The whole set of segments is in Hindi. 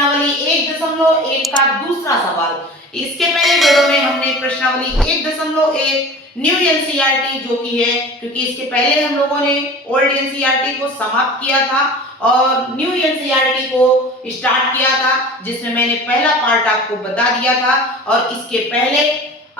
प्रश्नावली 1.1 का दूसरा सवाल। इसके पहले वीडियो में हमने प्रश्नावली 1.1 न्यू एनसीईआरटी जो कि है, क्योंकि इसके पहले हम लोगों ने ओल्ड एनसीईआरटी को समाप्त किया था और न्यू एनसीईआरटी को स्टार्ट किया था, जिसमें मैंने पहला पार्ट आपको बता दिया था। और इसके पहले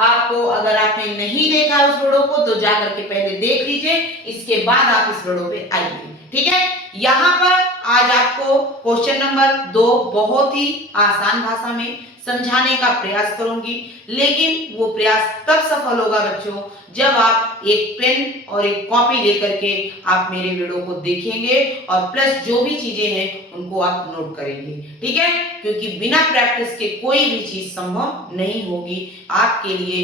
आपको, अगर आपने नहीं देखा उस वीडियो को, तो जाकर के पहले देख लीजिए, इसके बाद आप इस वीडियो पे आइए। ठीक है, यहाँ पर आज आपको क्वेश्चन नंबर 2 बहुत ही आसान भाषा में समझाने का प्रयास करूंगी, लेकिन वो प्रयास तब सफल होगा बच्चों जब आप एक पेन और एक कॉपी लेकर के आप मेरे वीडियो को देखेंगे और प्लस जो भी चीजें हैं उनको आप नोट करेंगे। ठीक है, क्योंकि बिना प्रैक्टिस के कोई भी चीज संभव नहीं होगी। आपके लिए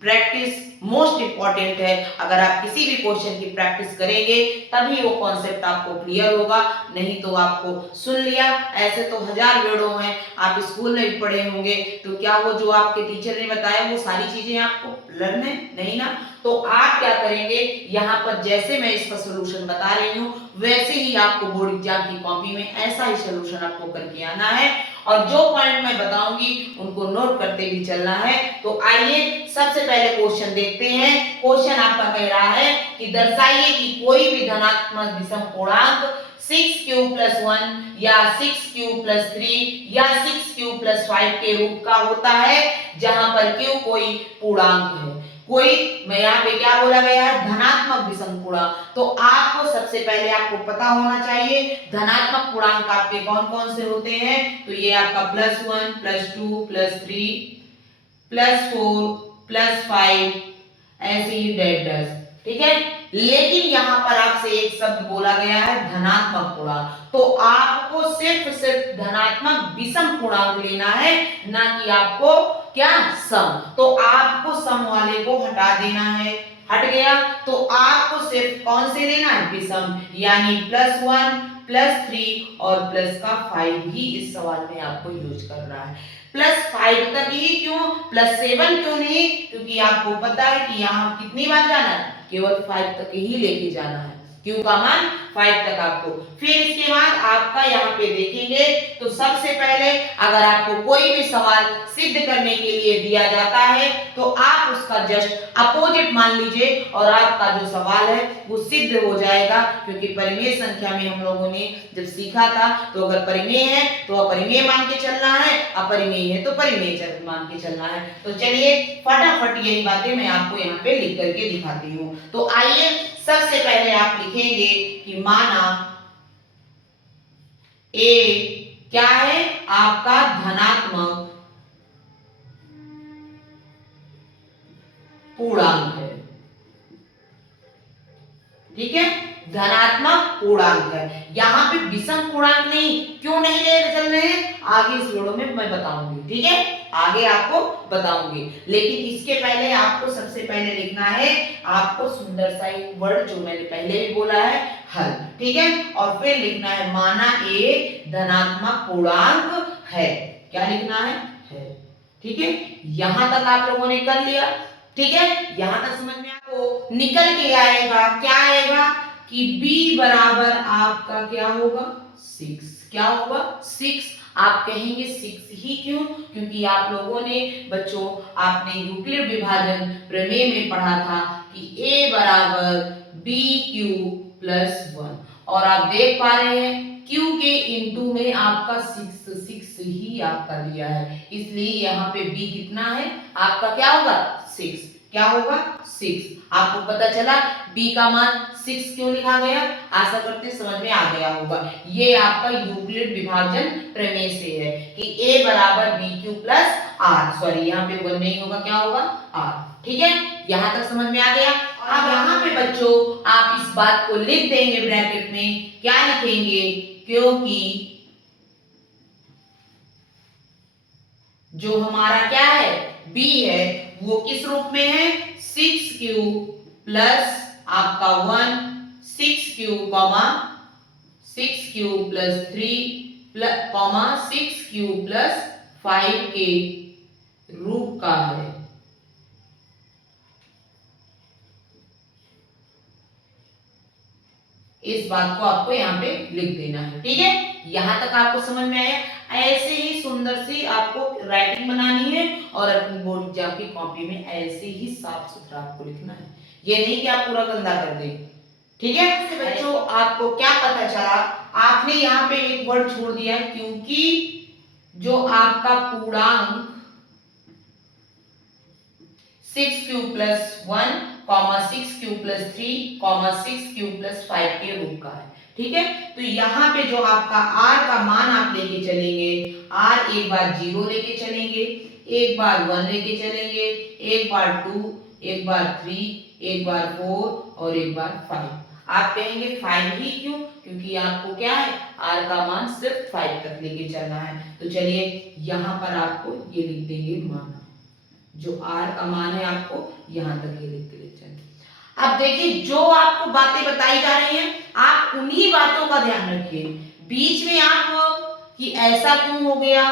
प्रैक्टिस मोस्ट इंपॉर्टेंट है। अगर आप किसी भी क्वेश्चन की प्रैक्टिस करेंगे तभी वो कॉन्सेप्ट आपको क्लियर होगा, नहीं तो आपको सुन लिया, ऐसे तो हजार वीडियो हैं, आप स्कूल में भी पढ़े होंगे, तो क्या वो जो आपके टीचर ने बताया वो सारी चीजें आपको लर्न है? नहीं ना। तो आप क्या करेंगे, यहाँ पर जैसे मैं इसका सोल्यूशन बता रही हूँ वैसे ही आपको बोर्ड एग्जाम की कॉपी में ऐसा ही सोल्यूशन आपको करके आना है और जो पॉइंट मैं बताऊंगी उनको नोट करते भी चलना है। तो आइए सबसे पहले क्वेश्चन देखते हैं। क्वेश्चन आपका कह रहा है कि दर्शाइए कि कोई भी धनात्मक विषम पूर्णांक 6q + 1 या 6q + 3 या 6q + 5 के रूप का होता है, जहां पर q कोई पूर्णांक है। कोई, मैं यहाँ पे क्या बोला गया है, धनात्मक विषम पूर्णांक। तो आपको सबसे पहले आपको पता होना चाहिए धनात्मक पूर्णांक आपके कौन कौन से होते हैं। तो ये आपका +1 +2 +3 +4 +5 ऐसे ही डेट। ठीक है, लेकिन यहाँ पर आपसे एक शब्द बोला गया है धनात्मक पूर्णांक, तो आपको सिर्फ धनात्मक विषम पूर्णांक लेना है, ना कि आपको क्या सम। तो आपको सम वाले को हटा देना है, हट गया, तो आपको सिर्फ कौन से लेना है, विषम, यानी +1 +3 और प्लस का 5 ही इस सवाल में आपको यूज करना है। +5 तक ही क्यों, +7 क्यों नहीं, क्योंकि आपको पता है कि यहाँ कितनी बार जाना है, केवल 5 तक ही लेके जाना है, क्यों का मान 5 तक आपको। फिर इसके बाद आपका यहाँ पे देखेंगे तो सबसे पहले अगर आपको कोई भी सवाल सिद्ध करने के लिए दिया जाता है तो आप उसका जस्ट अपोजिट मान लीजिए और आपका जो सवाल है वो सिद्ध हो जाएगा, क्योंकि परिमेय संख्या में हम लोगों ने जब सीखा था तो अगर परिमेय है तो अपरिमेय मान के चलना है, अपरिमेय है तो परिमेय मान के चलना है। तो चलिए फटाफट यही बातें मैं आपको यहाँ पे लिख करके दिखाती हूँ। तो आइए सबसे पहले आप लिखेंगे कि माना ए क्या है, आपका धनात्मक पूर्णांक है। ठीक है, धनात्मक पूर्णांक है, यहाँ पे विषम पूर्णांक नहीं। क्यों नहीं ले चल रहे हैं, आगे इस वीडियो में मैं बताऊंगी। ठीक है, आगे आपको बताऊंगी, लेकिन इसके पहले आपको सबसे पहले लिखना है, आपको सुंदर सा एक वर्ड जो मैंने पहले भी बोला है, हल। ठीक है, और फिर लिखना है माना ए धनात्मक पूर्णांक है। क्या लिखना है, ठीक है, यहां तक आप लोगों ने कर लिया। ठीक है, यहां तक समझ में आपको निकल के आएगा, क्या आएगा कि b बराबर आपका क्या होगा, 6। क्या होगा, 6। आप कहेंगे 6 ही क्यों, क्योंकि आप लोगों ने बच्चों आपने यूक्लिड विभाजन प्रमेय में पढ़ा था कि a बराबर bq + 1 और आप देख पा रहे हैं q के इनटू में आपका 6 ही आपका दिया है, इसलिए यहाँ पे b कितना है आपका, क्या होगा, 6। क्या होगा, 6। आपको पता चला b का मान 6 क्यों लिखा गया, आशा करते समझ में आ गया होगा। ये आपका यूक्लिड विभाजन प्रमेय से है कि a बराबर bq + r, सॉरी यहाँ पे 1 नहीं होगा, क्या होगा, r। ठीक है, यहाँ तक समझ में आ गया। अब यहाँ पे बच्चों आप इस बात को लिख देंगे ब्रैकेट में, क्या लिखेंगे, क्योंकि जो हमारा क्या है b है वो किस रूप में है, 6q प्लस आपका 1 6q 6q + 3 6q + 5 के रूप का है। इस बात को आपको यहाँ पे लिख देना है। ठीक है, यहां तक आपको समझ में आया। ऐसे ही सुंदर सी आपको राइटिंग बनानी है और अपनी बोर्ड एग्जाम की कॉपी में ऐसे ही साफ सुथरा आपको लिखना है, ये नहीं कि आप पूरा गंदा कर दें। ठीक है बच्चों, आपको क्या पता चला, आपने यहाँ पे एक वर्ड छोड़ दिया क्योंकि जो आपका पूर्णांक 6q + 1, 6q + 3, 6q + 5 के रूप का है। ठीक है, तो यहाँ पे जो आपका r का मान आप लेके चलेंगे, r एक बार 0 लेके चलेंगे, एक बार 1 लेके चलेंगे, एक बार 2, एक बार 3, एक बार 4 और एक बार 5। आप कहेंगे 5 ही क्यों? क्योंकि आपको क्या है, r का मान सिर्फ 5 तक लेके चलना है। तो चलिए यहाँ पर आपको ये लिख देंगे मान, जो r का मान है आपको यहाँ तक ये लिख के ले चलेंगे। अब देखिए जो आपको बातें बताई जा रही हैं, आप उन्हीं बातों का ध्यान रखिए। बीच में आप कि ऐसा क्यों हो गया,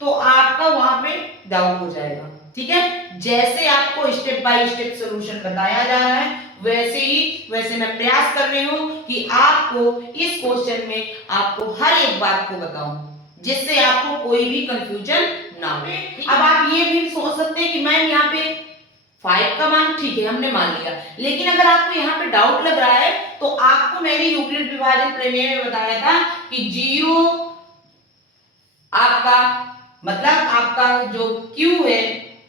तो आपका वहां पे डाउट हो जाएगा। ठीक है, जैसे आपको स्टेप बाय स्टेप सॉल्यूशन बताया जा रहा है, वैसे मैं प्रयास कर रही हूं कि आपको इस क्वेश्चन में आपको हर एक बात को बताऊं, जिससे आपको कोई भी कंफ्यूजन ना हो। अब आप ये भी सोच सकते हैं कि मैम यहाँ पे 5 का मान ठीक है हमने मान लिया, लेकिन अगर आपको यहाँ पे डाउट लग रहा है तो आपको मैंने यूक्लिड विभाजन प्रमेय में बताया था कि 0 आपका मतलब आपका जो Q है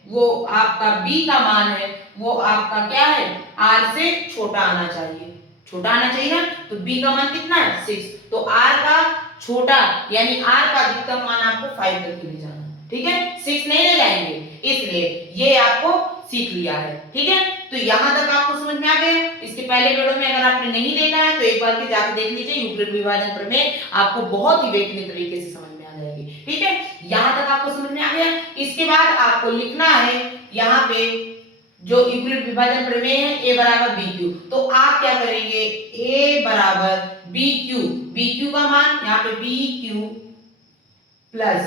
वो आपका B का मान है, वो आपका क्या है, R से छोटा आना चाहिए, छोटा आना चाहिए ना। तो B का मान कितना है 6, तो R का छोटा यानी R का अधिकतम मान आपको 5 तक ले जाना। ठीक है, 6 नहीं ले जाएंगे, इसलिए ये आपको सीख लिया है। ठीक है, तो यहां तक आपको समझ में आ गया। इसके पहले वीडियो में अगर आपने नहीं देखा है तो एक बार के जाकर देख लीजिए, यूक्लिड विभाजन प्रमेय आपको बहुत ही बेहतरीन तरीके से समझ में आ जाएगी। ठीक है, यहां तक आपको समझ में आ गया। इसके बाद आपको लिखना है यहाँ पे जो यूक्लिड विभाजन प्रमेय है a बराबर bq, तो आप क्या करेंगे, a बराबर bq का मान यहाँ पे bq प्लस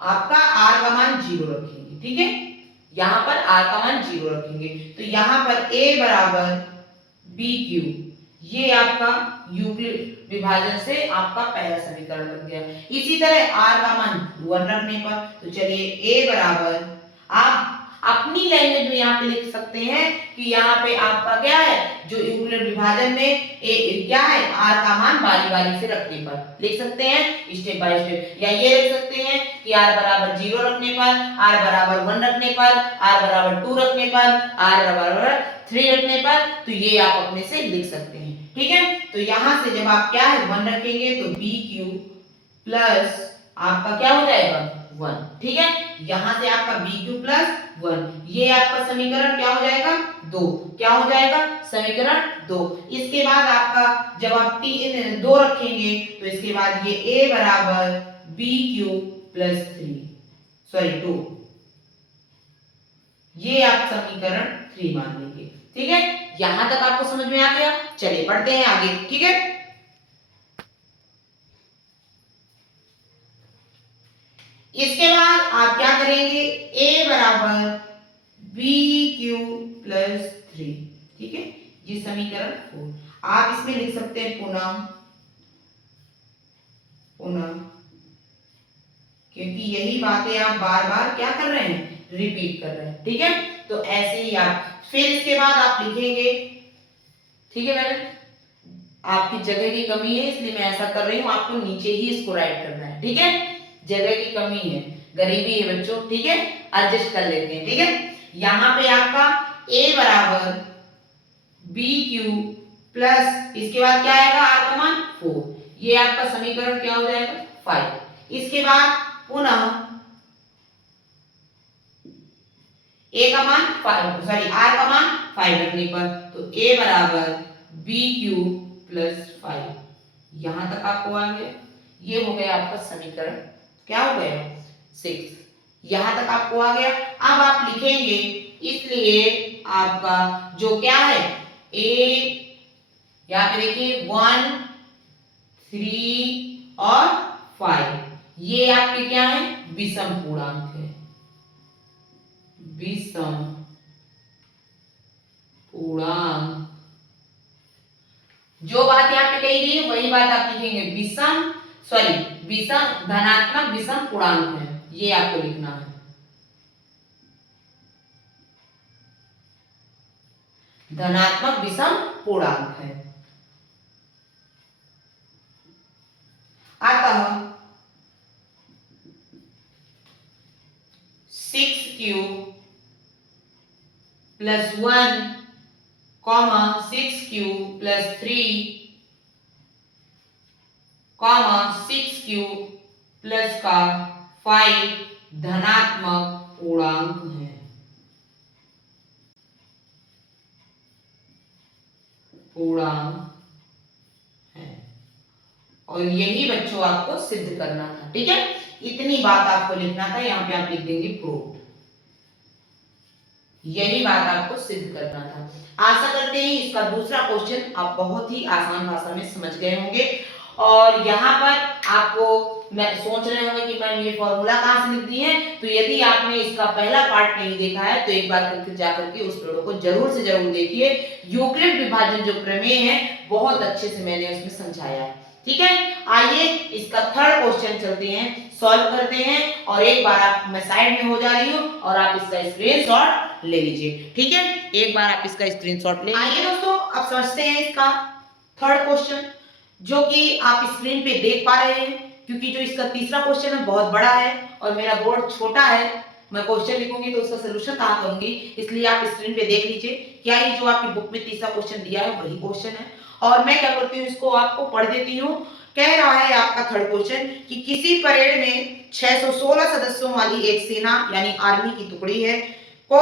आपका r का मान 0 रखेंगे। ठीक है, यहां पर r का मान 0 रखेंगे, तो यहां पर a बराबर bq, ये आपका यूक्लिड विभाजन से आपका पहला समीकरण बन गया। इसी तरह r का मान 1 रखने पर, तो चलिए a बराबर, आप अपनी लैंग्वेज में यहाँ पे लिख सकते हैं कि यहाँ पे आपका क्या है, जो यूक्लिड विभाजन में क्या है, r का मान बारी बारी से रखने पर लिख सकते हैं स्टेप बाय स्टेप, या ये लिख सकते हैं कि r बराबर 0 रखने पर, r बराबर 1 रखने पर, r बराबर 2 रखने पर, r बराबर 3 रखने पर, तो ये आप अपने से लिख सकते हैं। ठीक है, तो यहां से जब आप क्या है 1 रखेंगे तो bq प्लस आपका क्या हो जाएगा 1। ठीक है, यहां से आपका bq प्लस 1, ये आपका समीकरण क्या हो जाएगा 2, क्या हो जाएगा समीकरण 2। इसके बाद आपका जब आप 2 रखेंगे तो इसके बाद ये a बराबर bq प्लस 2, ये आप समीकरण 3 मान लेंगे। ठीक है, यहां तक आपको समझ में आ गया। चलिए पढ़ते हैं आगे। ठीक है, इसके बाद आप क्या करेंगे, a बराबर bq प्लस 3। ठीक है, ये समीकरण 4, आप इसमें लिख सकते हैं पुनः, क्योंकि यही बातें आप बार बार क्या कर रहे हैं, रिपीट कर रहे हैं। ठीक है, तो ऐसे ही आप फिर इसके बाद आप लिखेंगे। ठीक है मैडम, आपकी जगह की कमी है इसलिए मैं ऐसा कर रही हूं, आपको नीचे ही इसको राइट करना है। ठीक है, जगह की कमी है, गरीबी है बच्चों। ठीक है, एडजस्ट कर लेते हैं। ठीक है, यहां पे आपका a बराबर bq प्लस इसके बाद क्या आएगा, r का मान 4, ये आपका समीकरण क्या हो जाएगा 5। इसके बाद पुनः a का मान 5, सॉरी r का मान 5 रखने पर, तो a बराबर bq प्लस 5, यहां तक आपको आ गया। ये हो गया आपका समीकरण क्या हो गया 6, यहां तक आपको आ गया। अब आप लिखेंगे, इसलिए आपका जो क्या है a, यहां पे देखिए 1, 3 और 5, ये आपके क्या है विषम पूर्णांक है, विषम पूर्णांक। जो बात यहाँ पे कही गई है वही बात आप लिखेंगे, विषम धनात्मक विषम पूर्णांक है, ये आपको लिखना है। धनात्मक विषम पूर्णांक है। अतः 6q plus 1 comma 6q plus 3 comma 6q plus का 5 धनात्मक पूर्णांक है। है और यही बच्चों आपको सिद्ध करना था। ठीक है, इतनी बात आपको लिखना था, यहाँ पे आप लिख देंगे प्रूव। यही बात आपको सिद्ध करना था। आशा करते हैं इसका दूसरा क्वेश्चन आप बहुत ही आसान भाषा में समझ गए होंगे। और यहाँ पर आपको मैं सोच रहे होंगे कि मैम ये फॉर्मूला कहाँ से लिख दी है। तो यदि आपने इसका पहला पार्ट नहीं देखा है तो एक बार करके जाकर के उस वीडियो को जरूर से जरूर देखिए। यूक्लिड विभाजन जो प्रमेय है बहुत अच्छे से मैंने उसमें समझाया है। ठीक है, आइए इसका थर्ड क्वेश्चन चलते हैं, सॉल्व करते हैं। और एक बार आप, मैं साइड में हो जा रही हूँ और आप इसका स्क्रीनशॉट ले लीजिए। ठीक है, एक बार आप इसका स्क्रीनशॉट ले। आइए दोस्तों, अब समझते हैं इसका थर्ड क्वेश्चन जो कि आप स्क्रीन पे देख पा रहे हैं। क्योंकि जो इसका तीसरा क्वेश्चन है बहुत बड़ा है और मेरा बोर्ड छोटा है, मैं क्वेश्चन लिखूंगी तो उसका सोल्यूशन कहाँ करूंगी, इसलिए आप स्क्रीन पे देख लीजिए। क्या ये जो आपकी बुक में तीसरा क्वेश्चन दिया है वही क्वेश्चन है। और मैं क्या करती हूँ, इसको आपको पढ़ देती हूँ। कह रहा है आपका थर्ड क्वेश्चन कि किसी परेड में 616 सदस्यों वाली एक सेना यानी आर्मी की टुकड़ी है को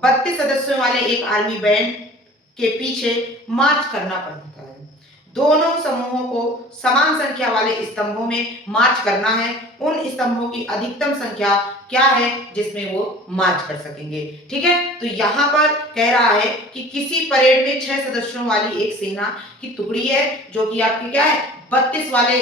32 सदस्यों वाले एक आर्मी बैंड के पीछे मार्च करना पड़ता है। दोनों समूहों को समान संख्या वाले स्तंभों में मार्च करना है। उन स्तंभों की अधिकतम संख्या क्या है जिसमें वो मार्च कर सकेंगे। ठीक है, तो यहाँ पर कह रहा है कि किसी परेड में 6 सदस्यों वाली एक सेना की टुकड़ी है जो कि आपकी क्या है 32 वाले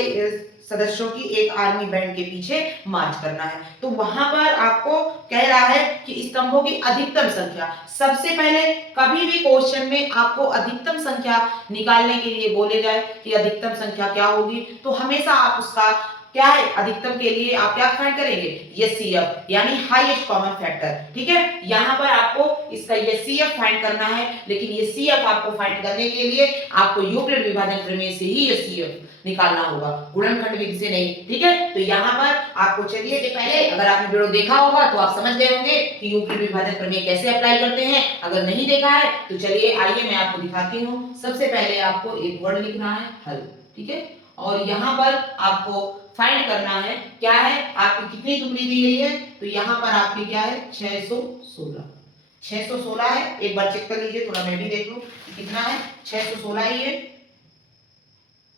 सदस्यों की एक आर्मी बैंड के पीछे मार्च करना है। तो वहां पर आपको कह रहा है कि स्तंभों की अधिकतम संख्या। सबसे पहले कभी भी क्वेश्चन में आपको अधिकतम संख्या निकालने के लिए बोले जाए कि अधिकतम संख्या क्या होगी, तो हमेशा आप उसका क्या है अधिकतम के लिए आप क्या फाइंड करेंगे, एचसीएफ यानी हाईएस्ट कॉमन फैक्टर। ठीक है, यहाँ पर आपको इसका एचसीएफ फाइंड करना है, लेकिन एचसीएफ आपको फाइंड करने के लिए आपको यूक्लिड विभाजन प्रमेय से ही एचसीएफ निकालना होगा, गुणनखंड विधि से नहीं। ठीक है, तो यहाँ पर आपको चलिए कि पहले अगर आपने वीडियो देखा होगा तो आप समझ गए होंगे कि यूक्लिड विभाजन प्रमेय कैसे अप्लाई करते हैं। अगर नहीं देखा है तो चलिए आइए मैं आपको दिखाती हूँ। सबसे पहले आपको एक वर्ड लिखना है हल। ठीक है, और यहाँ पर आपको फाइंड करना है क्या है, आपकी कितनी टुकड़ी दी गई है। तो यहाँ पर आपकी क्या है 616 है। एक बार चेक कर लीजिए, थोड़ा मैं भी देख लूं कितना है। 616 ही है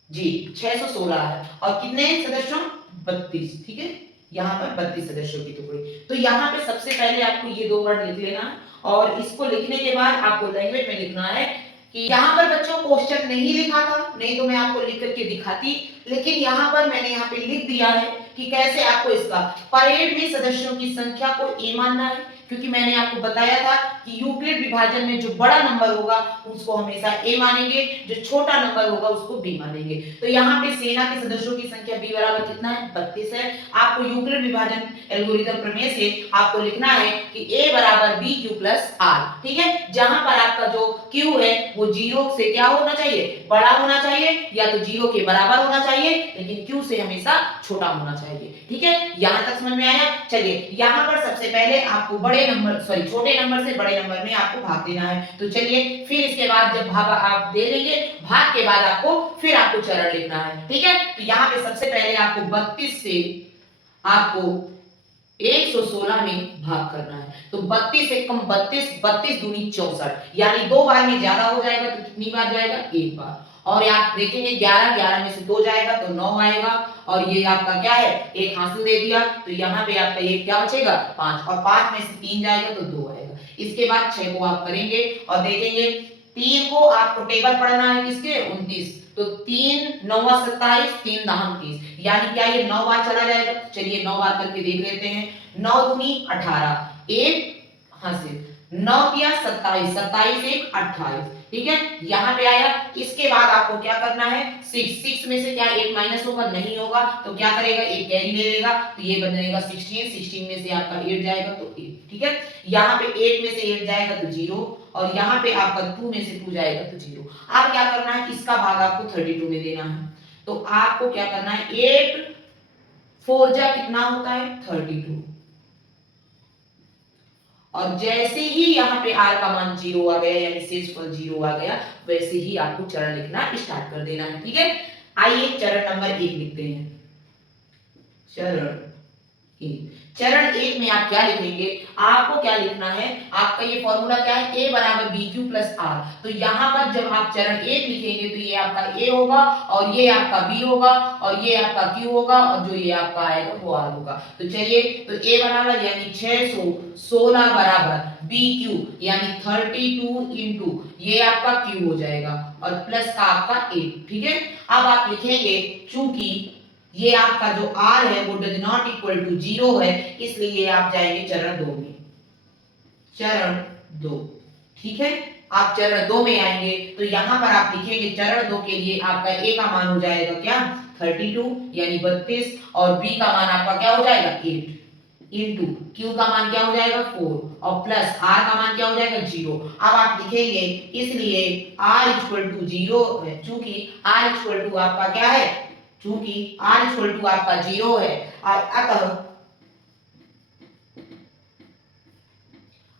जी, 616 है। और कितने सदस्यों 32। ठीक है, यहाँ पर 32 सदस्यों की टुकड़ी। तो यहाँ पे सबसे पहले आपको ये दो वर्ड लिख लेना है और इसको लिखने के बाद आपको लैंग्वेज में लिखना है कि यहाँ पर बच्चों क्वेश्चन नहीं लिखा था, नहीं तो मैं आपको लिख करके दिखाती, लेकिन यहाँ पर मैंने यहाँ पे लिख दिया है कि कैसे आपको इसका परेड में सदस्यों की संख्या को ए मानना है। क्योंकि मैंने आपको बताया था कि यूक्लिड विभाजन में जो बड़ा नंबर होगा उसको हमेशा ए मानेंगे, जो छोटा नंबर होगा उसको बी मानेंगे। तो यहाँ पे सेना के सदस्यों की संख्या बी बराबर कितना है 32 है। आपको यूक्लिड विभाजन एल्गोरिथम प्रमेय से आपको लिखना है कि ए बराबर बी क्यू प्लस आर। ठीक है, जहां पर आपका जो क्यू है वो 0 से क्या होना चाहिए, बड़ा होना चाहिए, या तो 0 के बराबर होना चाहिए, लेकिन क्यू से हमेशा छोटा होना चाहिए। ठीक है, यहां तक समझ में आया। चलिए यहाँ पर सबसे पहले आपको छोटे नंबर से बड़े नंबर में आपको भाग देना है। तो चलिए फिर इसके बाद जब भाग आप दे देंगे, भाग के बाद फिर आपको चरण लिखना है। ठीक है, तो यहाँ पे सबसे पहले आपको 32 से आपको 116 में भाग करना है। तो 32 से कम 32 दूनी 64, यानी 2 बार में ज्यादा हो जाएगा तो कितनी बार जाएगा, 1 बार। और आप देखेंगे 11 में से 2 जाएगा तो 9 आएगा, और ये आपका क्या है 1 हासिल दे दिया, तो यहाँ पे आपका ये क्या बचेगा 5, और 5 में से 3 जाएगा तो 2 आएगा। इसके बाद 6 को आप करेंगे और देखेंगे 3 को आपको टेबल पढ़ना है किसके 29, तो 3 9 27, 3 दाहम 30, यानी क्या ये 9 बार चला जाएगा। चलिए 9 बार करके देख लेते हैं। 9 दूनी 18, 1 हासिल, 9 किया 27, 27 1 28, ठीक है, यहाँ पे आया। इसके बाद आपको क्या करना है, 6 में से क्या 8 माइनस होगा, नहीं होगा, तो क्या करेगा, एक कैरी ले लेगा, तो ये बनेगा 16 में से आपका 8 जाएगा तो 8, ठीक है। यहाँ पे 8 में से 8 जाएगा तो 0, और यहाँ पे आपका 2 में से 2 जाएगा तो 0। अब क्या करना है, इसका भाग आपको 32 में देना है। तो आपको क्या करना है, 8 4 जा कितना होता है 32, और जैसे ही यहाँ पे r का मान 0 आ गया, यानी शेषफल 0 आ गया, वैसे ही आपको चरण लिखना स्टार्ट कर देना है, ठीक है। आइए चरण नंबर 1 लिखते हैं। चरण 1 में आप क्या लिखेंगे, आपको क्या लिखना है, आपका ये फॉर्मूला क्या है, a बराबर bq प्लस r। तो यहाँ पर जब आप चरण 1 लिखेंगे तो ये आपका a होगा, और ये आपका b होगा, और ये आपका q होगा, और जो ये आपका आएगा वो r होगा। तो चलिए, तो a बराबर यानी 616 बराबर bq यानी 32 इंटू ये आपका q हो जाएगा, और प्लस का आपका 8, ठीक है। अब आप लिखेंगे, चूंकि ये आपका जो r है वो डज नॉट इक्वल टू 0 है, इसलिए आप जाएंगे चरण 2 में। चरण 2, ठीक है, आप चरण 2 में आएंगे तो यहां पर आप लिखेंगे चरण 2 के लिए आपका a का मान हो जाएगा क्या 32 यानी 32, और b का मान आपका क्या हो जाएगा 8 इंटू q का मान क्या हो जाएगा 4, और प्लस r का मान क्या हो जाएगा 0। अब आप लिखेंगे, इसलिए r इक्वल टू 0 है, चूंकि r इक्वल टू आपका क्या है, चूंकि r इक्वल टू आपका 0 है, और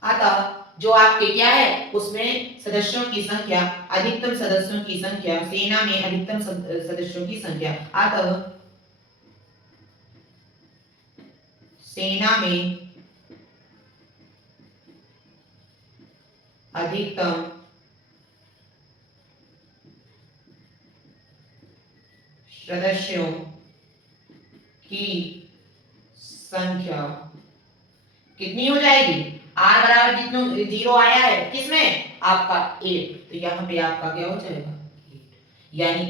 अतः जो आपके क्या है उसमें सदस्यों की संख्या, अधिकतम सदस्यों की संख्या, सेना में अधिकतम सदस्यों की संख्या, अतः सेना में अधिकतम सदस्यों की संख्या कितनी हो जाएगी, r बराबर जितना 0 आया है किसमें आपका 8, तो यहाँ पे आपका क्या हो जाएगा 8, यानी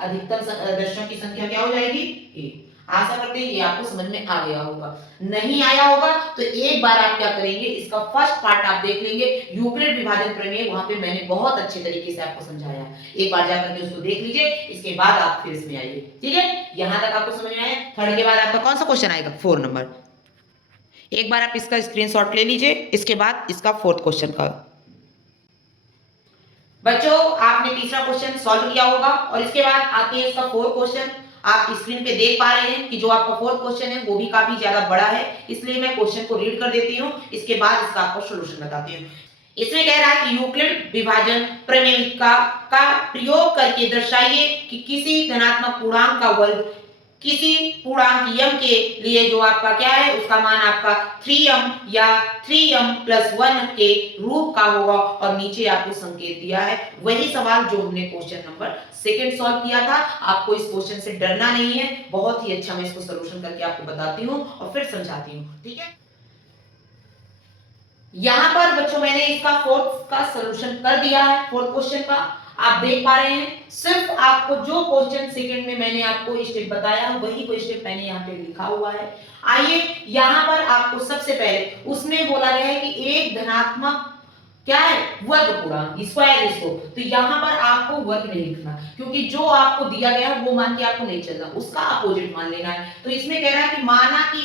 अधिकतम सदस्यों की संख्या क्या हो जाएगी 8। आशा करते हैं ये आपको समझ में आ गया होगा। नहीं आया होगा तो एक बार आप क्या करेंगे, इसका फर्स्ट पार्ट आप देख लेंगे, यूक्लिड विभाजन प्रमेय, वहां पे मैंने बहुत अच्छे तरीके से आपको समझाया, एक बार जाकर के उसको देख लीजिए, इसके बाद आप फिर इसमें आइए, ठीक है। यहां तक आपको समझ में आया। थर्ड के बाद आपका कौन सा क्वेश्चन आएगा 4 नंबर, एक बार आप इसका स्क्रीनशॉट ले लीजिए, इसके बाद इसका 4th क्वेश्चन का। बच्चों आपने तीसरा क्वेश्चन सॉल्व किया होगा, और इसके बाद आती है इसका 4th क्वेश्चन। आप स्क्रीन पे देख पा रहे हैं कि जो आपका 4th क्वेश्चन है वो भी काफी ज्यादा बड़ा है, इसलिए मैं क्वेश्चन को रीड कर देती हूँ, इसके बाद इसका आपको सॉल्यूशन बताती हूँ। इसमें कह रहा है कि यूक्लिड विभाजन प्रमेय का प्रयोग करके दर्शाइए कि किसी धनात्मक पूर्णांक का वर्ग किसी पूर्णांक m के लिए जो आपका क्या है उसका मान आपका 3m या 3m प्लस 1 के रूप का होगा, और नीचे आपको संकेत दिया है, वही सवाल जो हमने क्वेश्चन नंबर 2 सॉल्व किया था। आपको इस क्वेश्चन से डरना नहीं है, बहुत ही अच्छा मैं इसको सॉल्यूशन करके आपको बताती हूँ और फिर समझाती हूँ, ठीक है। यहां पर बच्चों मैंने इसका 4th का सॉल्यूशन कर दिया है, 4th क्वेश्चन का आप देख पा रहे हैं। सिर्फ आपको जो क्वेश्चन सेकंड में मैंने आपको स्टेप बताया वही को स्टेप मैंने यहाँ पे लिखा हुआ है। आइए यहाँ पर आपको सबसे पहले उसमें बोला गया है कि एक धनात्मक क्या है वर्ग पूर्णांक स्क्वायर इसको, तो यहाँ पर आपको वर्ग नहीं लिखना, क्योंकि जो आपको दिया गया है वो मान के आपको नहीं चलना, उसका अपोजिट मान लेना है। तो इसमें कह रहा है कि माना कि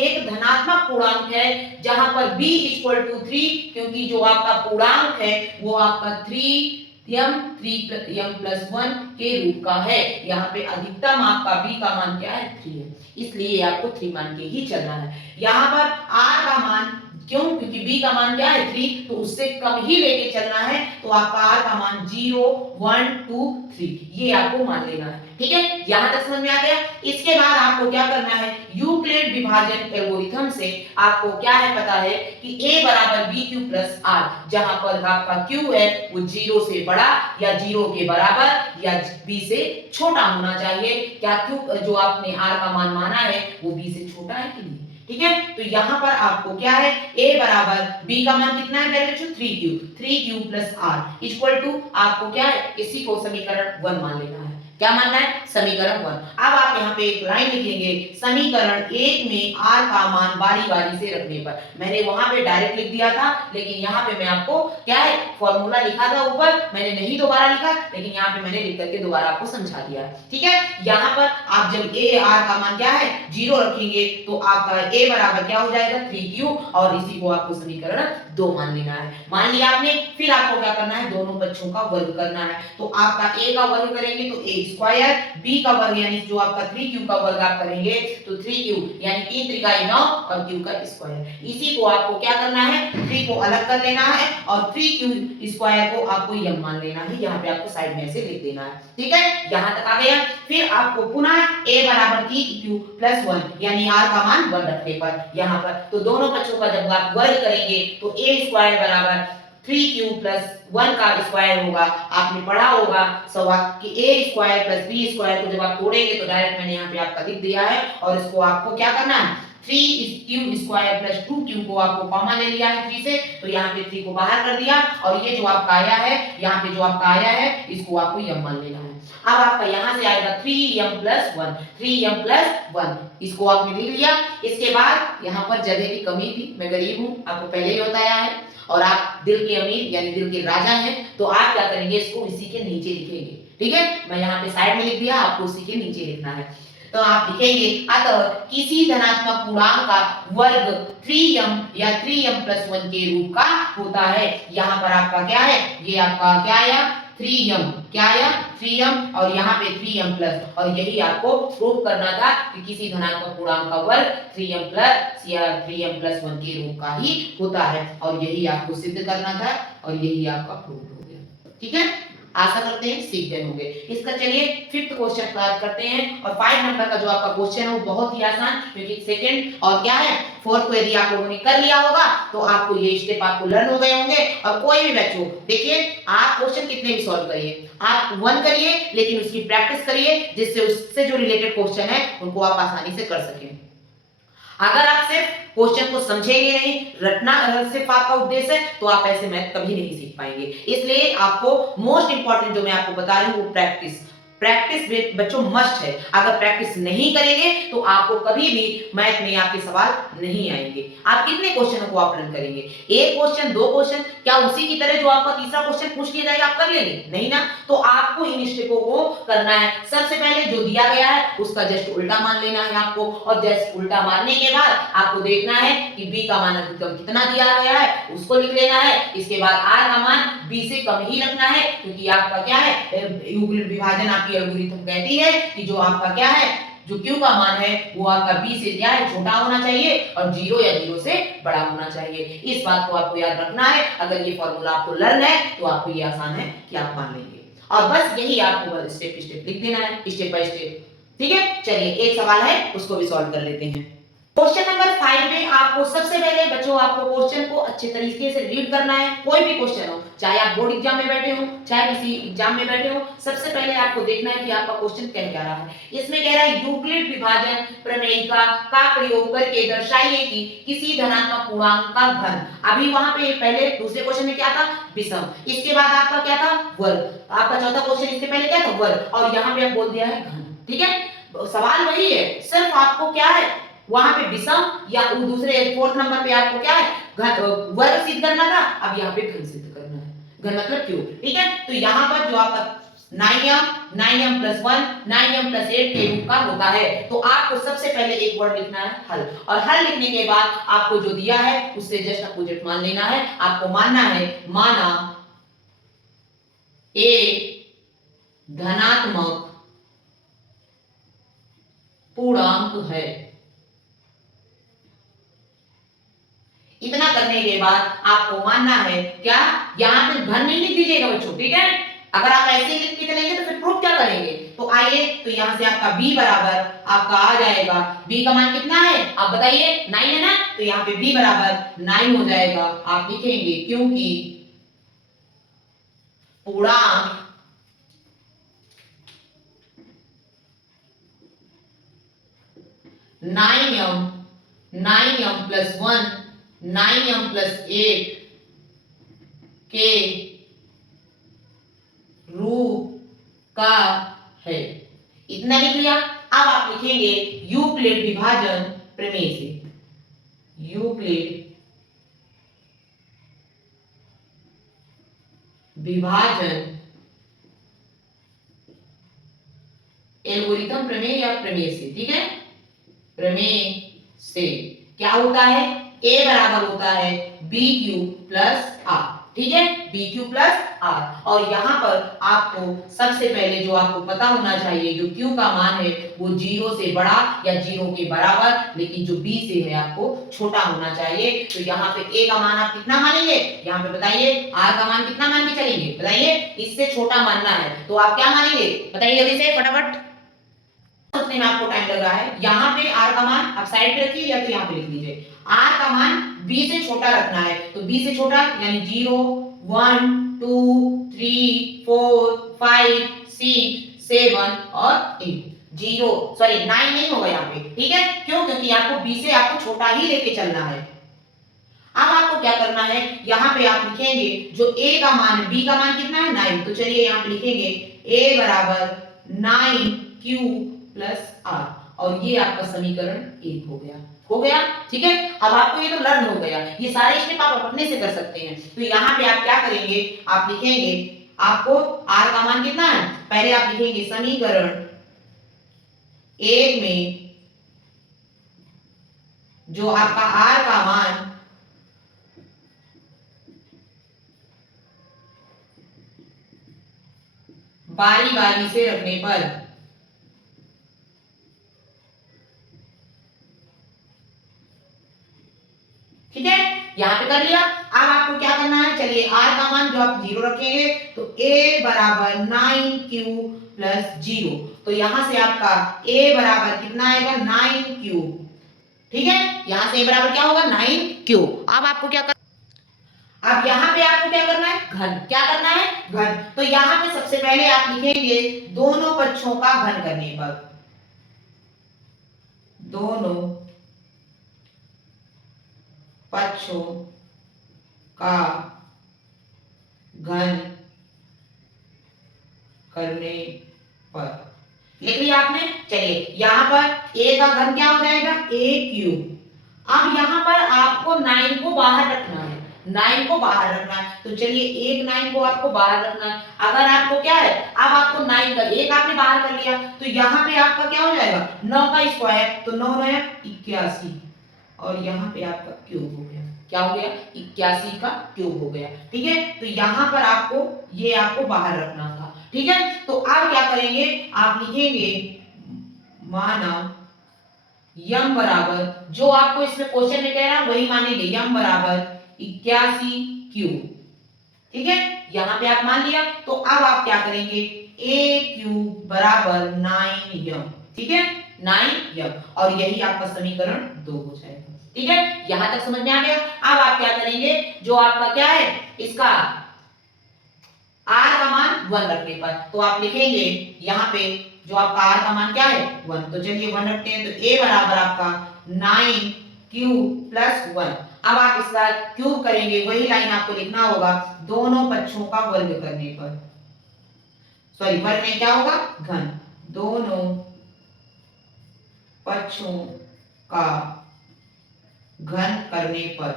एक धनात्मक पूर्णांक है जहां पर b इक्वल टू 3, क्योंकि जो आपका पूर्णांक है वो आपका 3m प्लस 1 के रूप का है। यहाँ पे अधिकतम आपका b का मान क्या है 3 है, इसलिए आपको 3 मान के ही चलना है। यहाँ पर r का मान क्यों, क्योंकि b का मान क्या है 3, तो उससे कम ही लेके चलना है, तो आपका r का मान 0 1 2 3 ये आपको मान लेना है, ठीक है। यहां तक समझ में आ गया। इसके बाद आपको क्या करना है, यूक्लिड विभाजन एल्गोरिथम से आपको क्या है पता है कि a बराबर bq प्लस r, जहां पर आपका q है वो 0 से बड़ा या 0 के बराबर या b से छोटा होना चाहिए। क्या q जो आपने r का मान माना है वो b से छोटा है कि नहीं, ठीक है। तो यहां पर आपको क्या है a बराबर b का मान कितना है पहले बच्चों 3q plus r equal to आपको क्या है इसी को समीकरण 1 मान लेना है, क्या मानना है? समीकरण 1। अब आप यहाँ पे एक लाइन लिखेंगे, समीकरण 1 में r का मान बारी बारी से रखने पर। मैंने वहां पे डायरेक्ट लिख दिया था, लेकिन यहाँ पे मैं आपको क्या है फॉर्मूला लिखा था ऊपर, मैंने नहीं दोबारा लिखा, लेकिन यहाँ पे मैंने लिख करके दोबारा आपको समझा दिया है। ठीक है, यहाँ पर आप जब r का मान क्या है 0 रखेंगे तो आपका a बराबर क्या हो जाएगा 3q, और इसी को आपको समीकरण 2 मान लेना है। मान लिया आपने, फिर आपको क्या करना है, दोनों पक्षों का वर्ग करना है। तो आपका a का वर्ग करेंगे तो a स्क्वायर, b का वर्ग यानी जो आपका 3q का वर्ग आप करेंगे तो 3q यानी 3 त्रिकाई 9 और q का स्क्वायर। इसी को आपको क्या करना है, 3 को अलग कर लेना है और 3q स्क्वायर को आपको यम मान लेना है। यहाँ पे आपको साइड में ऐसे लिख देना है। ठीक है, यहाँ तक आ गया। फिर आपको पुनः a बराबर 3q प्लस 1 यानी r का मान 1 रखने पर यहाँ पर, तो दोनों पक्षों का जब आप वर्ग करेंगे तो a स्क्वायर बराबर 3q प्लस 1 का स्क्वायर होगा। आपने पढ़ा होगा सवाल कि a square plus b square को जब आप तोड़ेंगे तो डायरेक्ट मैंने यहाँ पे आपका लिख दिया है, और इसको आपको क्या करना है 3q स्क्वायर प्लस 2q को आपको कॉमन ले लिया है 3 से, तो यहाँ पे 3 को बाहर कर दिया, और ये जो आपका आया है यहाँ पे जो आपका आया है इसको आपको यम मान लेना है। अब आपका यहाँ से आएगा 3m प्लस 1, 3m प्लस 1, इसको आपने लिख लिया। इसके बाद यहाँ पर जगह की कमी थी, मैं गरीब हूँ आपको पहले ही बताया है, और आप दिल के अमीर यानी दिल के राजा हैं, तो आप क्या करेंगे इसको इसी के नीचे लिखेंगे। ठीक है, मैं यहाँ पे साइड में लिख दिया, आपको उसी के नीचे लिखना है। तो आप लिखेंगे अतः किसी धनात्मक पूर्णांक का वर्ग 3m या 3m प्लस 1 के रूप का होता है। यहाँ पर आपका क्या है, ये आपका क्या आया 3m, क्या आया 3m, और यहाँ पे 3m प्लस, और यही आपको प्रूव करना था कि किसी धनात्मक पूर्णांक का वर्ग 3m प्लस या 3m प्लस 1 के रूप का ही होता है, और यही आपको सिद्ध करना था, और यही आपका प्रूव हो गया। ठीक है, आशा करते हैं सीख गए होंगे। इसका चलिए 5th क्वेश्चन बात करते हैं, और 5 नंबर का जो आपका क्वेश्चन है वो बहुत ही आसान, क्योंकि सेकंड और क्या है 4th को यदि आप लोगों ने कर लिया होगा तो आपको ये स्टेप आपको लर्न हो गए होंगे। और कोई भी बच्चों देखिए, आप क्वेश्चन कितने भी सॉल्व करिए, आप 1 करिए लेकिन उसकी प्रैक्टिस करिए, जिससे उससे जो रिलेटेड क्वेश्चन है उनको आप आसानी से कर सकें। अगर आप सिर्फ क्वेश्चन को समझेंगे नहीं, रटना सिर्फ आपका उद्देश्य है, तो आप ऐसे मैथ कभी नहीं सीख पाएंगे। इसलिए आपको मोस्ट इंपॉर्टेंट जो मैं आपको बता रही हूँ वो प्रैक्टिस बच्चों मस्ट है। अगर प्रैक्टिस नहीं करेंगे तो आपको कभी भी मैथ में आपके सवाल नहीं आएंगे। आप कितने क्वेश्चनों को आप लर्न करेंगे, एक क्वेश्चन 2 क्वेश्चन, क्या उसी की तरह जो आपका तीसरा क्वेश्चन पूछ लिया जाएगा आप कर लेंगे, नहीं ना। तो आपको इन स्टेपों को करना है। सबसे पहले जो दिया गया है उसका जस्ट उल्टा मान लेना है आपको, और जस्ट उल्टा मारने के बाद आपको देखना है कि b का मान अधिकतम कितना दिया गया है उसको लिख लेना है। इसके बाद r का मान b से कम ही रखना है, क्योंकि आपका क्या है यूक्लिड विभाजन आपकी एल्गोरिथम कहती है कि जो आपका क्या है जो q का मान है वो आपका b से क्या है छोटा होना चाहिए, और 0 या 0 से बड़ा होना चाहिए। इस बात को आपको याद रखना है। अगर ये फॉर्मूला आपको लर्न है तो आपको ये आसान है कि आप मान लेंगे, और बस यही आपको स्टेप स्टेप लिख देना है, स्टेप बाय स्टेप। ठीक है, चलिए एक सवाल है उसको भी सॉल्व कर लेते हैं। क्वेश्चन नंबर 5 में आपको सबसे पहले बच्चों आपको क्वेश्चन को अच्छे तरीके से रीड करना है। कोई भी क्वेश्चन हो, चाहे आप बोर्ड एग्जाम में बैठे हो चाहे किसी एग्जाम में बैठे हो, सबसे पहले आपको देखना है कि आपका क्वेश्चन कह क्या रहा है। इसमें कह रहा है यूक्लिड विभाजन प्रमेयिका का प्रयोग करके दर्शाइए कि किसी धनात्मक पूर्णांक का घन। अभी वहां पे पहले दूसरे क्वेश्चन में क्या था विषम, इसके बाद आपका क्या था वर्ग, आपका चौथा क्वेश्चन इसके पहले क्या था वर्ग, और यहाँ पे आप बोल दिया है घन। ठीक है, सवाल वही है, सिर्फ आपको क्या है वहां पे विषम या दूसरे 4th नंबर पे आपको क्या है वर्ग सिद्ध करना था, अब यहाँ पे घन सिद्ध करना है। घन मतलब क्यूब। ठीक है, तो यहाँ पर जो आपका 9m प्लस 1 9m प्लस 8 के रूप का होता है। तो आपको सबसे पहले एक वर्ड लिखना है हल, और हल लिखने के बाद आपको जो दिया है उससे जस्ट अपोजिट मान लेना है। आपको मानना है माना एक धनात्मक पूर्णांक है। इतना करने के बाद आपको मानना है क्या, यहाँ पे घन नहीं लिख दीजिएगा बच्चों। ठीक है, अगर आप ऐसे लिख के चलेंगे तो फिर प्रूफ क्या करेंगे। तो आइए, तो यहाँ से आपका b बराबर आपका आ जाएगा, b का मान कितना है आप बताइए 9 है ना, तो यहाँ पे b बराबर 9 हो जाएगा। आप लिखेंगे क्योंकि पूर्णांक nine M plus 1 9m plus 8 के रूप का है। इतना लिख लिया। अब आप लिखेंगे यूक्लिड विभाजन प्रमेय से, यूक्लिड विभाजन एल्गोरिथम प्रमेय या प्रमेय से, ठीक है, प्रमेय से क्या होता है, a बराबर होता है बी क्यू प्लस आर, ठीक है, बी क्यू प्लस आर। और यहां पर आपको सबसे पहले जो आपको पता होना चाहिए, जो क्यू का मान है वो 0 से बड़ा या 0 के बराबर, लेकिन जो बी से है आपको छोटा होना चाहिए। तो यहाँ पे a का मान आप कितना मानेंगे, यहाँ पे बताइए, r का मान कितना मान के चलेंगे, बताइए, इससे छोटा मानना है तो आप क्या मानेंगे, बताइए जल्दी से फटाफट, सोचने में आपको टाइम लग रहा है। यहाँ पे r का मान आप साइड पे रखिए या तो यहाँ पे लिख लीजिए, r का मान b से छोटा रखना है, तो b से छोटा यानी 0 1 2 3 4 5 6 7 और 8, 9 नहीं होगा यहाँ पे, ठीक है, क्यों, क्योंकि आपको b से आपको छोटा ही लेके चलना है। अब आपको क्या करना है, यहाँ पे आप लिखेंगे जो a का मान है, b का मान कितना है 9, तो चलिए यहाँ पे लिखेंगे a बराबर 9q प्लस r, और ये आपका समीकरण 1 हो गया, ठीक है। अब आपको ये तो लर्न हो गया, ये सारे स्टेप आप अपने से कर सकते हैं। तो यहाँ पे आप क्या करेंगे, आप लिखेंगे, आपको r का मान कितना है, पहले आप लिखेंगे समीकरण 1 में जो आपका r का मान बारी बारी से रखने पर, ठीक है, यहां पे कर लिया। अब आपको क्या करना है, चलिए r का मान जो आप 0 रखेंगे तो a बराबर 9q प्लस 0, तो यहां से आपका a बराबर कितना आएगा 9q, ठीक है, यहां से a बराबर क्या होगा 9q। अब आपको क्या अब यहाँ पे आपको क्या करना है, घन, क्या करना है, घन। तो यहाँ पे सबसे पहले आप लिखेंगे दोनों पक्षों का घन करने पर, दोनों पक्षों का घन करने पर, लिख लिया आपने। चलिए यहाँ पर a का घन क्या हो जाएगा, a क्यूब। अब यहाँ पर आपको 9 को बाहर रखना है, 9 को बाहर रखना है, तो चलिए एक 9 को आपको बाहर रखना है। अगर आपको क्या है, अब आपको 9 का एक आपने बाहर कर लिया, तो यहाँ पे आपका क्या हो जाएगा 9 का स्क्वायर, तो 9 9 81, और यहाँ पे आपका क्यूब हो गया, क्या हो गया 81 का क्यूब हो गया, ठीक है। तो यहाँ पर आपको ये आपको बाहर रखना था, ठीक है। तो अब क्या करेंगे, आप लिखेंगे माना यम बराबर, जो आपको इसमें क्वेश्चन में कह रहा है वही मानेंगे, यम बराबर 81 क्यूब, ठीक है, यहां पे आप मान लिया। तो अब आप क्या करेंगे, a क्यूब बराबर 9 यम, ठीक है, 9 यम, और यही आपका समीकरण 2 हो जाएगा, ठीक है, यहां तक समझ में आ गया। अब आप क्या करेंगे, जो आपका क्या है, इसका r का मान 1 रखने पर, तो आप लिखेंगे यहाँ पे जो आपका r का मान क्या है 1, तो चलिए 1 रखते हैं, तो a बराबर आपका 9 क्यूब प्लस 1। अब आप इसका क्यूब करेंगे, वही लाइन आपको लिखना होगा दोनों पक्षों का वर्ग करने पर, सॉरी वर्ग में क्या होगा घन, दोनों पक्षों का घन करने पर,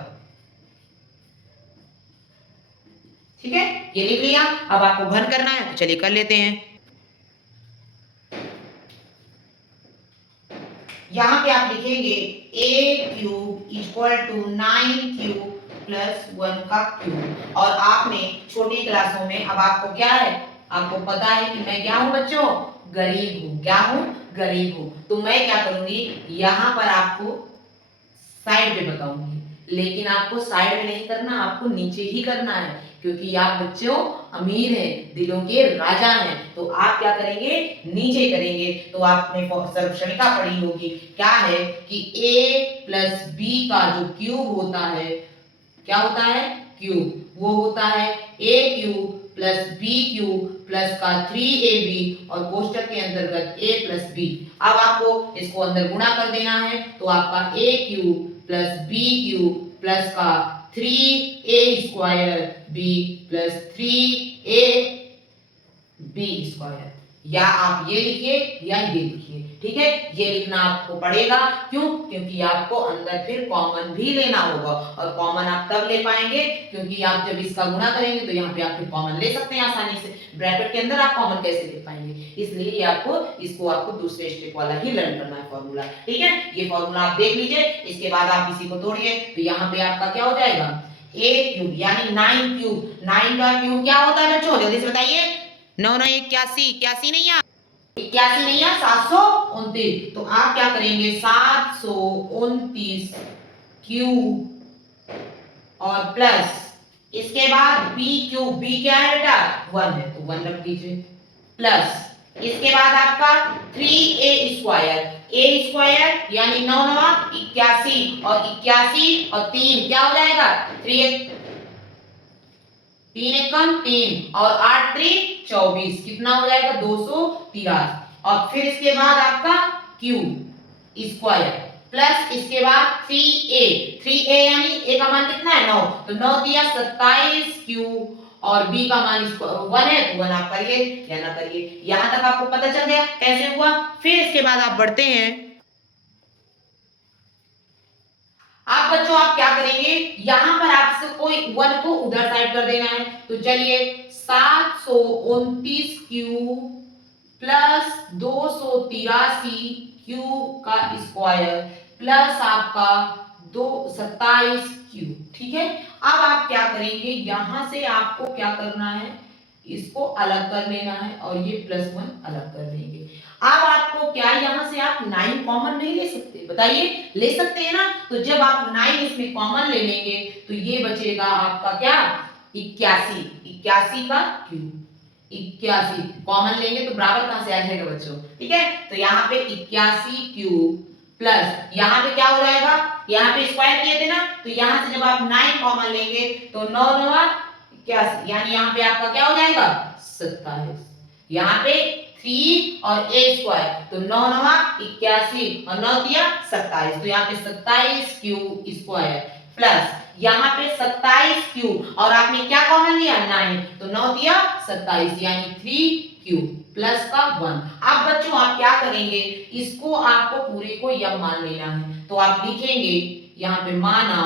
ठीक है, ये लिख लिया। अब आपको घन करना है तो चलिए कर लेते हैं। यहां पे आप लिखेंगे a cube equal to 9q plus 1 का क्यूब, और आपने छोटी क्लासों में, अब आपको क्या है, आपको पता है कि मैं क्या हूं बच्चों, गरीब हूं, क्या हूं, गरीब हूं, तो मैं क्या करूंगी, यहां पर आपको साइड पे बताऊंगी, लेकिन आपको साइड में नहीं करना, आपको नीचे ही करना है, क्योंकि आप बच्चों अमीर हैं, दिलों के राजा हैं, तो आप क्या करेंगे, नीचे करेंगे। तो आपने सर्वक्षणिका पढ़ी होगी, क्या है कि a प्लस b का जो क्यूब होता है, क्या होता है क्यूब, वो होता है a cube plus b cube plus का 3ab, और कोष्टक के अंतर्गत a प्लस b। अब आपको इसको अंदर गुणा कर देना है, तो आपका a cube plus b cube plus का 3a square b plus 3ab square, या आप ये लिखिए या ये लिखिए, ठीक है। ये लिखना आपको पड़ेगा, क्यों? क्योंकि आपको अंदर फिर कॉमन भी लेना होगा, और कॉमन आप तब ले पाएंगे क्योंकि आप जब इसका गुणा करेंगे तो यहाँ पे आप फिर कॉमन ले सकते हैं आसानी से। ब्रैकेट के अंदर आप कॉमन कैसे ले पाएंगे? इसलिए ये आपको दूसरे स्टेप वाला ही लर्न करना है फॉर्मूला, ठीक है। ये फॉर्मूला आप देख लीजिए, इसके बाद आप इसी को तोड़िए तो यहाँ पे आपका क्या हो जाएगा, a क्यूब यानी 9 क्यूब। 9 का क्यूब क्या होता है बच्चों, जल्दी से बताइए। 9 9 81, 81 नहीं है, 81 नहीं है, 729। तो आप क्या करेंगे, 729 क्यूब और प्लस इसके बाद b क्यूब, b क्या है बेटा, 1 है तो 1 रख दीजिए, प्लस इसके बाद आपका 3a स्क्वायर, a स्क्वायर यानी 9 9 81 और 81 और 3 क्या हो जाएगा, 3 3 एकम 3 और 8 3 24, कितना हो जाएगा 283। और फिर इसके बाद आपका q स्क्वायर प्लस इसके बाद 3a यानी a का मान कितना है 9, तो 9 दिया 27 q और b का मान 1 है तो 1 आप करिए या ना करिए। यहां तक आपको पता चल गया कैसे हुआ। फिर इसके बाद आप बढ़ते हैं, आप बच्चों आप क्या करेंगे, यहां पर आपसे कोई 1 को उधर साइड कर देना है, तो चलिए 729 क्यूब प्लस 283 क्यूब का स्क्वायर प्लस आपका 227 क्यूब, ठीक है। अब आप क्या करेंगे, यहां से आपको क्या करना है, इसको अलग कर लेना है और ये +1 अलग कर देंगे। अब आपको क्या, यहां से आप 9 कॉमन नहीं ले सकते, बताइए ले सकते हैं ना। तो जब आप 9 इसमें कॉमन ले लेंगे तो ये बचेगा आपका क्या, 81, 81 का क्यूब, 81 कॉमन लेंगे तो बराबर कहां से आ जाएगा बच्चों, ठीक है। तो यहाँ पे 81 क्यूब प्लस यहाँ पे क्या हो जाएगा, यहाँ पे स्क्वायर किए थे ना, तो यहाँ से जब आप 9 कॉमन लेंगे तो 9 9 81 यानी यहाँ पे आपका क्या हो जाएगा 27। यहाँ पे 3 और a स्क्वायर तो 9 9 81 और 9 दिया 27, तो यहाँ पे 27 क्यूब स्क्वायर प्लस यहाँ पे 27 क्यूब और आपने क्या कॉमन लिया 9, तो 9 दिया 27 यानी 3 क्यूब प्लस का 1। अब बच्चों आप क्या करेंगे, इसको आपको पूरे को यम मान लेना है, तो आप लिखेंगे यहाँ पे माना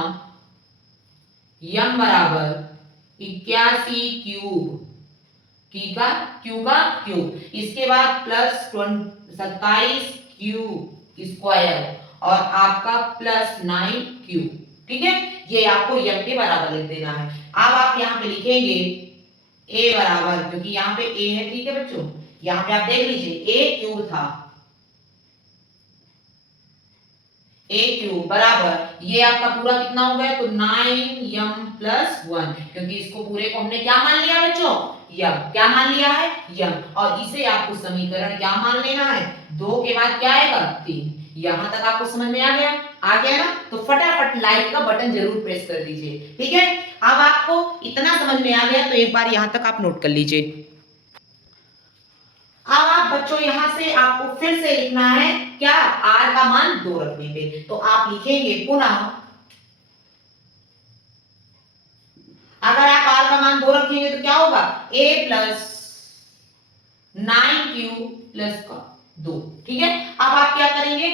यम बराबर 81 क्यूब क्यू का क्यूब, इसके बाद प्लस 27 क्यूब स्क्वायर और आपका प्लस 9 क्यूब, ठीक है। ये आपको यम के बराबर लिख देना है। अब आप यहाँ पे लिखेंगे a बराबर, क्योंकि यहाँ पे a है, ठीक है बच्चों, यहाँ पे आप देख लीजिए a क्यूब था, a क्यूब बराबर ये आपका पूरा कितना हो गया, तो 9m प्लस 1, क्योंकि इसको पूरे को हमने क्या मान लिया बच्चों, यम, क्या मान लिया है यम, और इसे आपको समीकरण क्या मान लेना है, 2 के बाद क्या आएगा 3। यहां तक आपको समझ में आ गया ना, तो फटाफट लाइक का बटन जरूर प्रेस कर दीजिए, ठीक है। अब आपको इतना समझ में आ गया तो एक बार यहां तक आप नोट कर लीजिए। अब आप बच्चों यहां से आपको फिर से लिखना है क्या, r का मान 2 रख देंगे, तो आप लिखेंगे पुनः, अगर आप r का मान 2 रखेंगे तो क्या होगा, a प्लस 9 क्यूब प्लस का 2, ठीक है। अब आप क्या करेंगे,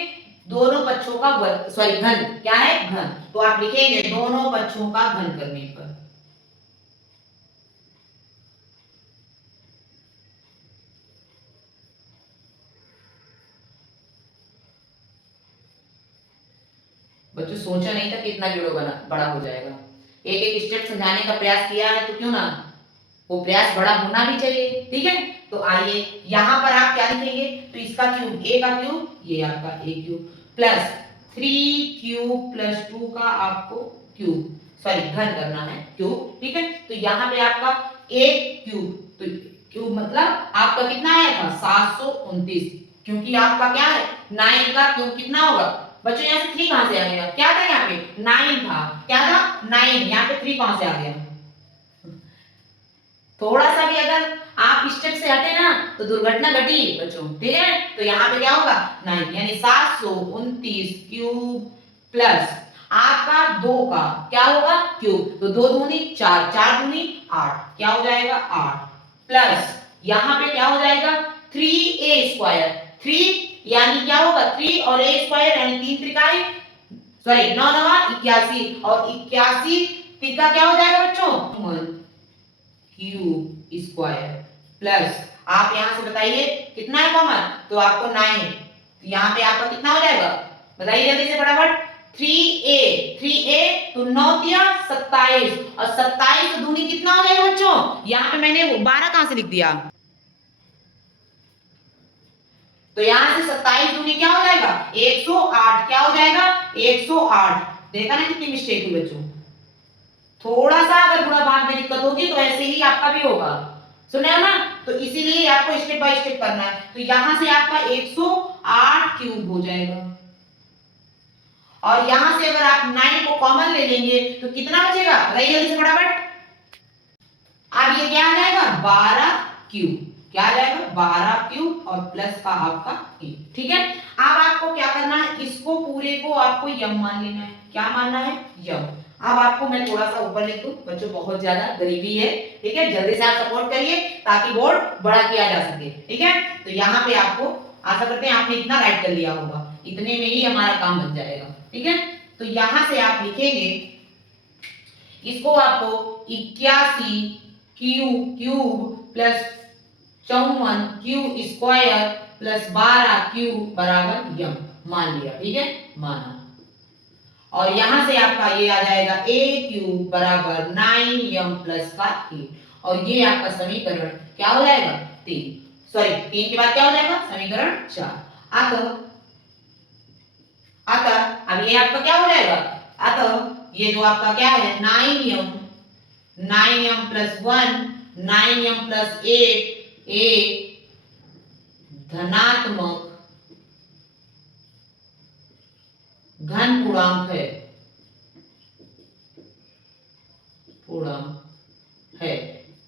दोनों पक्षों का घन, क्या है घन, तो आप लिखेंगे दोनों पक्षों का घन करने पर, बच्चों सोचा नहीं था कि इतना वीडियो बड़ा हो जाएगा। एक एक स्टेप समझाने का प्रयास किया है तो क्यों ना वो प्रयास बड़ा होना भी चाहिए, ठीक है। तो आइए यहां पर आप क्या लिखेंगे, तो इसका क्यूब, a का क्यूब, ये आपका a cube plus 3 cube plus 2 का आपको क्यूब, सॉरी घन करना है क्यूब, ठीक है। तो यहाँ पे आपका a क्यूब, तो क्यूब मतलब आपका कितना आया था 729, क्योंकि आपका क्या है 9 का क्यूब कितना होगा बच्चों, यहाँ से 3 कहां से आ गया, क्या था यहाँ पे 9 था, क्या था 9, यहाँ पे 3 कहां से आ गया, थोड़ा सा भी अगर आप स्टेप से हटे ना तो दुर्घटना घटी बच्चों, ठीक है। तो यहाँ पे क्या होगा 9 यानी 729 क्यूब प्लस आपका 2 का क्या होगा क्यूब, तो 2 दूनी 4, 4 दूनी 8, क्या हो जाएगा 8 प्लस यहाँ पे क्या हो जाएगा 3a²। 3 यानी क्या होगा 3 और a² यानी 3 त्रिकाएं, सॉरी 9 9 81 और 81 तिक्का क्या हो जाएगा बच्चों 1³ प्लस आप यहां से बताइए कितना है कॉमन, तो आपको 9, तो यहां पे आपका कितना हो जाएगा बताइए जल्दी से फटाफट 3a तो 9 तिया 27 और 27 दूनी कितना हो जाएगा बच्चों, यहां पे मैंने 12 कहां से लिख दिया, तो यहां से 27 दूनी क्या हो जाएगा 108, क्या हो जाएगा 108। देखा ना कितनी मिस्टेक हुई बच्चों, थोड़ा सा अगर गुणा भाग में दिक्कत होगी तो ऐसे ही आपका भी होगा, सुना ना, तो इसीलिए आपको स्टेप बाय स्टेप करना है। तो यहां से आपका 108³ हो जाएगा और यहां से अगर आप 9 को कॉमन ले लेंगे तो कितना बचेगा बताइए जल्दी से फटाफट, अब ये क्या आ जाएगा 12³ क्या आ जाएगा 12³ और प्लस का आपका 1, ठीक है। अब आपको क्या करना है, इसको पूरे को आपको यम मान लेना है, क्या मानना है यम। अब आपको मैं थोड़ा सा ऊपर लिख दूं बच्चों, बहुत ज्यादा गरीबी है, ठीक है, जल्दी से आप सपोर्ट करिए ताकि बोर्ड बड़ा किया जा सके, ठीक है। तो यहाँ पे आपको आशा करते हैं आपने इतना राइट कर लिया होगा, इतने में ही हमारा काम बन जाएगा, ठीक है। तो यहां से आप लिखेंगे इसको आपको 81³ प्लस 54³ प्लस 12³ बराबर यम मान लिया, ठीक है, माना। और यहां से आपका ये आ जाएगा a³ बराबर 9m प्लस का 8 और ये आपका समीकरण क्या हो जाएगा 3, सॉरी 3 के बाद क्या हो जाएगा समीकरण 4। अतः अब ये आपका क्या हो जाएगा, अतः ये जो आपका क्या है 9m प्लस 1 9m प्लस 8 एक धनात्मक घन पूर्णांक है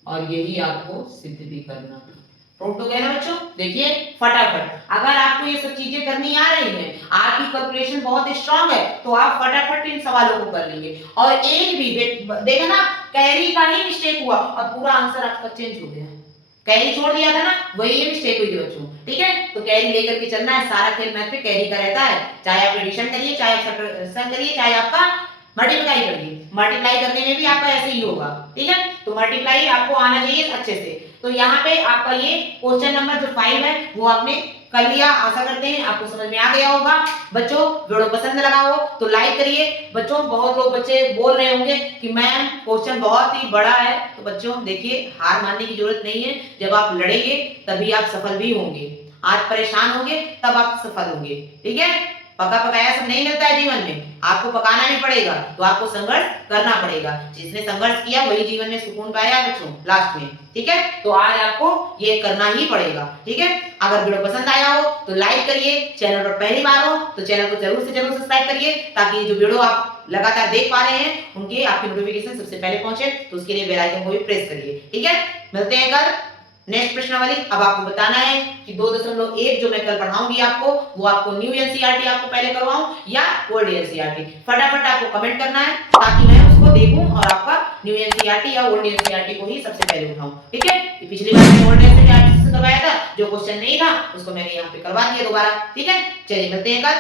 और यही आपको सिद्ध भी करना है। प्रूव हो गया ना बच्चों, देखिए फटाफट अगर आपको ये सब चीजें करनी आ रही हैं, आपकी कैलकुलेशन बहुत स्ट्रांग है, तो आप फटाफट इन सवालों को कर लेंगे। और एक भी देखा ना कैरी का ही मिस्टेक हुआ और पूरा आंसर आपका चेंज हो गया, कैरी छोड़ दिया था ना, वही ये मिस्टेक हुई थी बच्चों, ठीक है। तो कैरी लेकर के चलना है, सारा खेल मैथ में कैरी का रहता है, चाहे आप एडिशन करिए, चाहे आप सब्ट्रैक्शन करिए, चाहे आपका मल्टीप्लाई करिए, मल्टीप्लाई करने में भी आपका ऐसे ही होगा, ठीक है। तो मल्टीप्लाई आपको आना चाहिए अच्छे से। तो यहाँ पे आपका ये क्वेश्चन नंबर जो 5 है वो आपने कर लिया, आशा करते हैं आपको समझ में आ गया होगा। बच्चों वीडियो पसंद लगा हो तो लाइक करिए। बच्चों बहुत लोग बच्चे बोल रहे होंगे कि मैम क्वेश्चन बहुत ही बड़ा है, तो बच्चों देखिए हार मानने की जरूरत नहीं है, जब आप लड़ेंगे तभी आप सफल भी होंगे, आज परेशान होंगे तब आप सफल होंगे, ठीक है। पका पकाया सब नहीं मिलता है जीवन में, आपको पकाना भी पड़ेगा, तो आपको संघर्ष करना पड़ेगा, जिसने संघर्ष किया वही जीवन में सुकून पाया बच्चों लास्ट में, ठीक है। तो आज आपको ये करना ही पड़ेगा, ठीक है। अगर वीडियो पसंद आया हो तो लाइक करिए, चैनल पर पहली बार हो तो चैनल को जरूर से जरूर सब्सक्राइब करिए, ताकि जो वीडियो आप लगातार देख पा रहे हैं उनके आपकी नोटिफिकेशन सबसे पहले पहुंचे, तो उसके लिए बेल आइकन को भी प्रेस करिए, ठीक है। मिलते हैं कल नेक्स्ट प्रश्नावली। अब आपको बताना है कि 2.1 जो मैं कल पढ़ाऊंगी आपको, वो आपको न्यू एनसीईआरटी आपको पहले करवाऊं या ओल्ड एनसीईआरटी, फटाफट आपको कमेंट करना है ताकि मैं उसको देखूं और आपका न्यू एनसीईआरटी या ओल्ड एनसीईआरटी को ही सबसे पहले उठाऊं, ठीक है। पिछली बार मैंने ओल्ड एनसीईआरटी से करवाया था, जो क्वेश्चन नहीं था उसको मैंने यहाँ पे करवा दिया दोबारा, ठीक है। चलिए मिलते हैं कल।